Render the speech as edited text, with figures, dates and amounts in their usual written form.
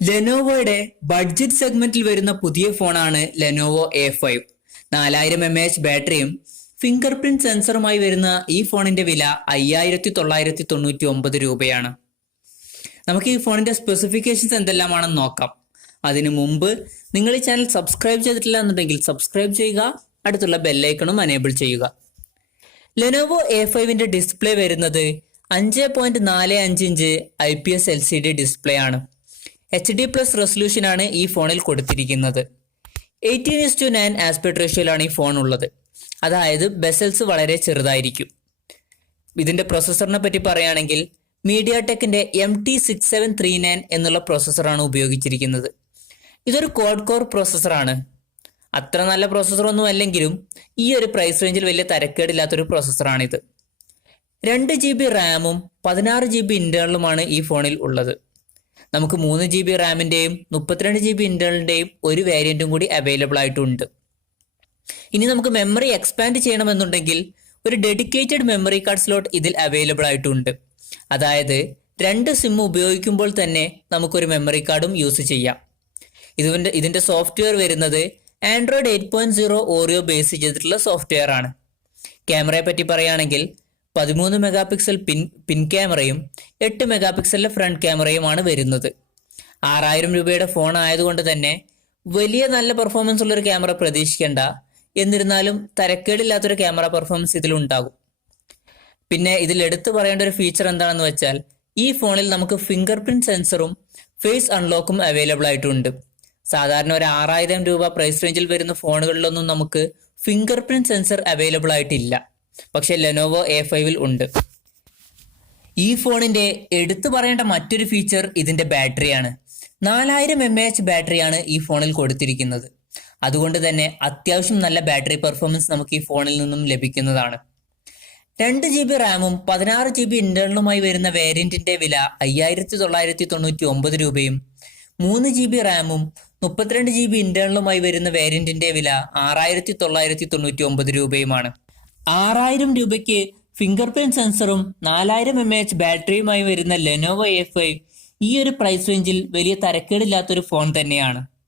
ലെനോവോയുടെ budget സെഗ്മെന്റിൽ വരുന്ന പുതിയ ഫോണാണ് ലെനോവോ A5. 4000 mAh ബാറ്ററിയും ഫിംഗർ പ്രിന്റ് സെൻസറുമായി വരുന്ന ഈ ഫോണിന്റെ വില 5999 രൂപയാണ്. നമുക്ക് ഈ ഫോണിന്റെ സ്പെസിഫിക്കേഷൻസ് എന്തെല്ലാമാണെന്ന് നോക്കാം. അതിനു മുമ്പ് നിങ്ങൾ ഈ ചാനൽ സബ്സ്ക്രൈബ് ചെയ്തിട്ടില്ല എന്നുണ്ടെങ്കിൽ സബ്സ്ക്രൈബ് ചെയ്യുക, അടുത്തുള്ള ബെല്ലൈക്കണും എനേബിൾ ചെയ്യുക. ലെനോവോ A5ന്റെ ഡിസ്പ്ലേ വരുന്നത് 5.45 ഇഞ്ച് IPS LCD ഡിസ്പ്ലേ ആണ്. HD+ റെസൊല്യൂഷനാണ് ഈ ഫോണിൽ കൊടുത്തിരിക്കുന്നത്. 18:9 ആസ്പെക്ട് റേഷ്യോയിലാണ് ഈ ഫോൺ ഉള്ളത്. അതായത് ബെസൽസ് വളരെ ചെറുതായിരിക്കും. ഇതിന്റെ പ്രൊസസ്സറിനെ പറ്റി പറയുകയാണെങ്കിൽ മീഡിയാടെക്കിന്റെ MT6739 എന്നുള്ള പ്രൊസസ്സറാണ് ഉപയോഗിച്ചിരിക്കുന്നത്. ഇതൊരു ക്വാഡ് കോർ പ്രൊസസ്സറാണ്. അത്ര നല്ല പ്രൊസസ്സറൊന്നും അല്ലെങ്കിലും ഈ ഒരു പ്രൈസ് റേഞ്ചിൽ വലിയ തരക്കേടില്ലാത്തൊരു പ്രൊസസ്സറാണിത്. 2GB റാമും 16GB ഇന്റേണലുമാണ് ഈ ഫോണിൽ ഉള്ളത്. നമുക്ക് 3GB റാമിന്റെയും 32GB ഇന്റേണലിന്റെയും ഒരു വേരിയന്റും കൂടി അവൈലബിൾ ആയിട്ടുണ്ട്. ഇനി നമുക്ക് മെമ്മറി എക്സ്പാൻഡ് ചെയ്യണമെന്നുണ്ടെങ്കിൽ ഒരു ഡെഡിക്കേറ്റഡ് മെമ്മറി കാർഡ് സ്ലോട്ട് ഇതിൽ അവൈലബിൾ ആയിട്ടുണ്ട്. അതായത് 2 സിം ഉപയോഗിക്കുമ്പോൾ തന്നെ നമുക്കൊരു മെമ്മറി കാർഡും യൂസ് ചെയ്യാം. ഇതിന്റെ സോഫ്റ്റ്വെയർ വരുന്നത് ആൻഡ്രോയിഡ് 8.0 ഓറിയോ ബേസ് ചെയ്തിട്ടുള്ള സോഫ്റ്റ്വെയർ ആണ്. ക്യാമറയെ പറ്റി പറയുകയാണെങ്കിൽ 13 മെഗാപിക്സൽ പിൻ ക്യാമറയും 8 മെഗാപിക്സലിലെ ഫ്രണ്ട് ക്യാമറയുമാണ് വരുന്നത്. 6000 രൂപയുടെ ഫോൺ ആയതുകൊണ്ട് തന്നെ വലിയ നല്ല പെർഫോമൻസ് ഉള്ളൊരു ക്യാമറ പ്രതീക്ഷിക്കേണ്ട. എന്നിരുന്നാലും തരക്കേടില്ലാത്തൊരു ക്യാമറ പെർഫോമൻസ് ഇതിലുണ്ടാകും. പിന്നെ ഇതിൽ എടുത്തു പറയേണ്ട ഒരു ഫീച്ചർ എന്താണെന്ന് വെച്ചാൽ ഈ ഫോണിൽ നമുക്ക് ഫിംഗർ പ്രിന്റ് സെൻസറും ഫേസ് അൺലോക്കും അവൈലബിൾ ആയിട്ടുണ്ട്. സാധാരണ ഒരു 6000 രൂപ പ്രൈസ് റേഞ്ചിൽ വരുന്ന ഫോണുകളിലൊന്നും നമുക്ക് ഫിംഗർ പ്രിന്റ് സെൻസർ അവൈലബിൾ ആയിട്ടില്ല. പക്ഷെ ലെനോവോ A5ൽ ഉണ്ട്. ഈ ഫോണിന്റെ എടുത്തു പറയേണ്ട മറ്റൊരു ഫീച്ചർ ഇതിന്റെ ബാറ്ററിയാണ്. 4000 mAh ബാറ്ററിയാണ് ഈ ഫോണിൽ കൊടുത്തിരിക്കുന്നത്. അതുകൊണ്ട് തന്നെ അത്യാവശ്യം നല്ല ബാറ്ററി പെർഫോമൻസ് നമുക്ക് ഈ ഫോണിൽ നിന്നും ലഭിക്കുന്നതാണ്. 2GB റാമും 16GB ഇന്റേണലുമായി വരുന്ന വേരിയന്റിന്റെ വില 5999 രൂപയും 3GB റാമും 32GB ഇന്റേണലുമായി വരുന്ന വേരിയന്റിന്റെ വില 6999 രൂപയുമാണ്. 6000 രൂപയ്ക്ക് ഫിംഗർ പ്രിന്റ് സെൻസറും 4000 mAh ബാറ്ററിയുമായി വരുന്ന ലെനോവോ A5 ഈ ഒരു പ്രൈസ് റേഞ്ചിൽ വലിയ തരക്കേടില്ലാത്തൊരു ഫോൺ തന്നെയാണ്.